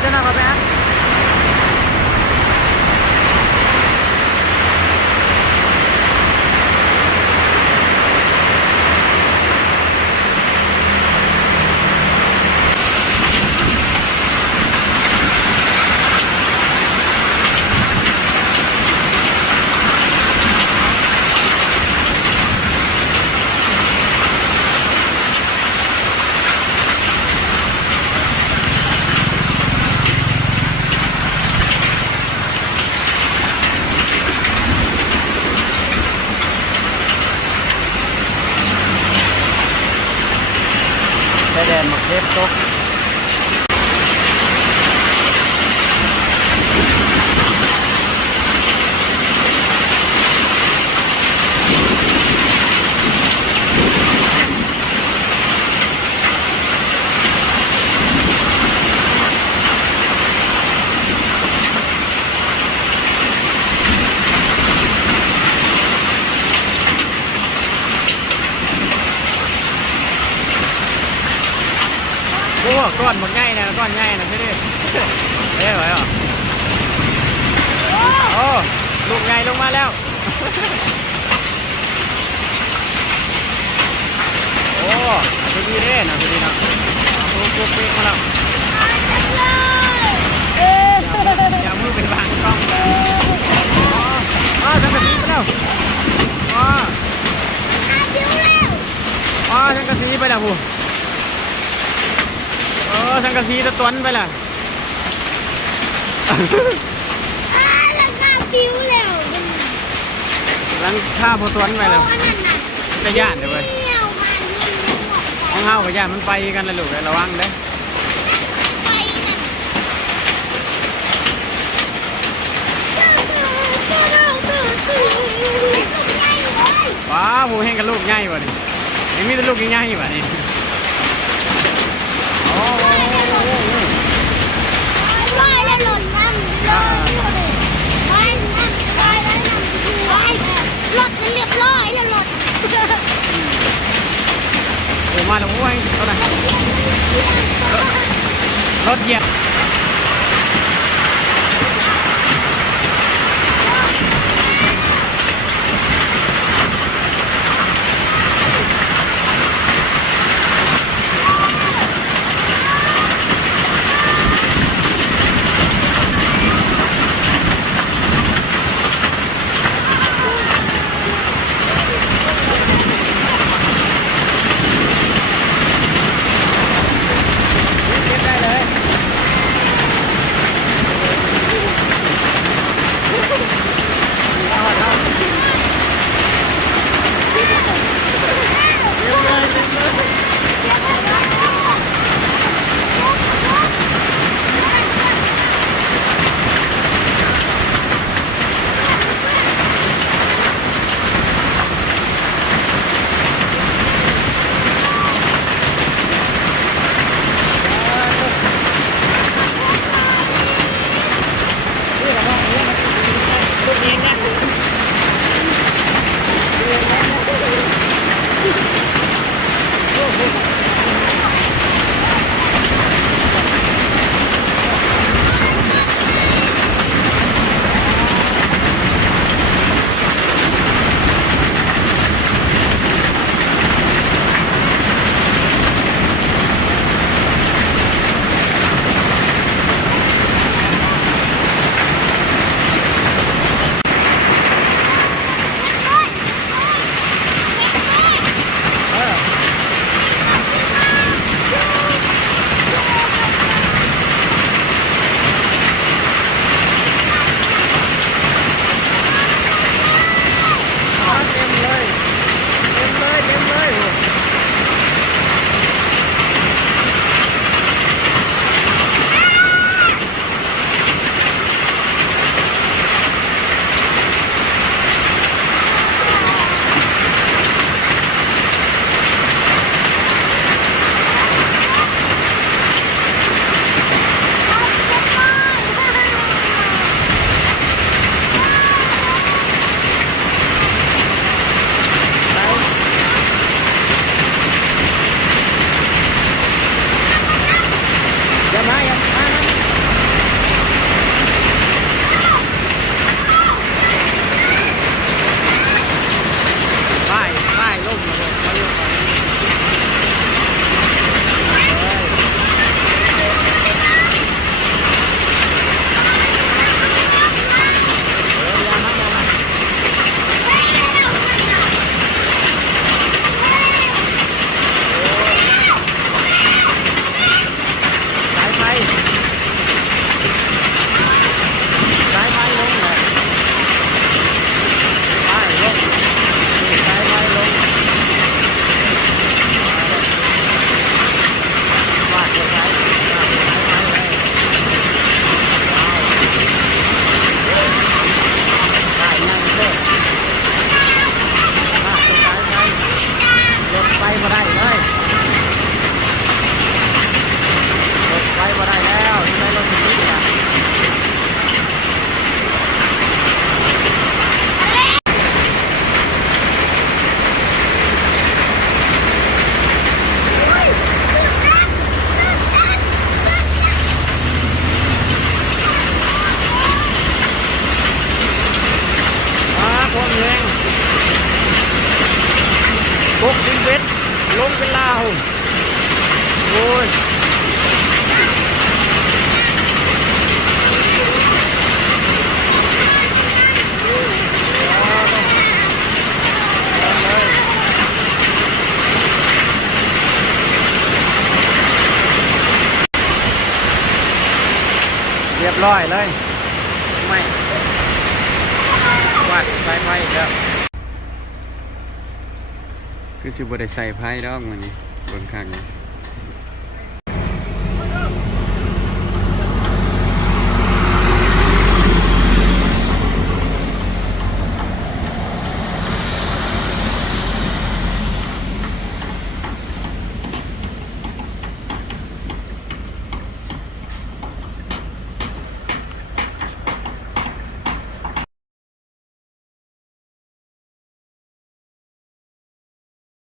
เจ้าหน้าที่ครับแดนมาเก็บตกโอ้ก้อนหมดง่ายนะก้อนง่ายนะพี่ดิเอ๊ะไหวเหรอโอ้ลูกใหญ่ลงมาแล้วโอ้พอดีเด้นะพอดีนะโอ้ปุ๊บเป๊กมาแล้วอย่ามือไปบังกล้องอ๋อสังกะสีไปแล้วอ๋อสังกะสีไปแล้วผู้สังกะสีตะตวนไปล่ะหลังคาปิ้วแล้วหลังข้าพอตวนไปแล้วจะย่านเดี๋ยวไปห้องเฮากับย่านมันไปกันเลยลูกระวังเด้ว้าผู้แห้งกับลูกใหญ่บ่นี่ยังมีแต่ลูกใหญ่บ่นี่ร้อยแล้วหล่นนั่นร้อยเลยร้อยนั่นร้อยแล้วนั่นร้อยหล่นมันเรียบร้อยแล้วหล่นโอ้มาแล้วโอ้ยเท่าไหร่รถเหยียบ รียบร้อยเลยไม่วัดสายไฟอีกแล้วคือสิบ่ได้ใส่ไฟดอกมื้อนี้บนข้างนี้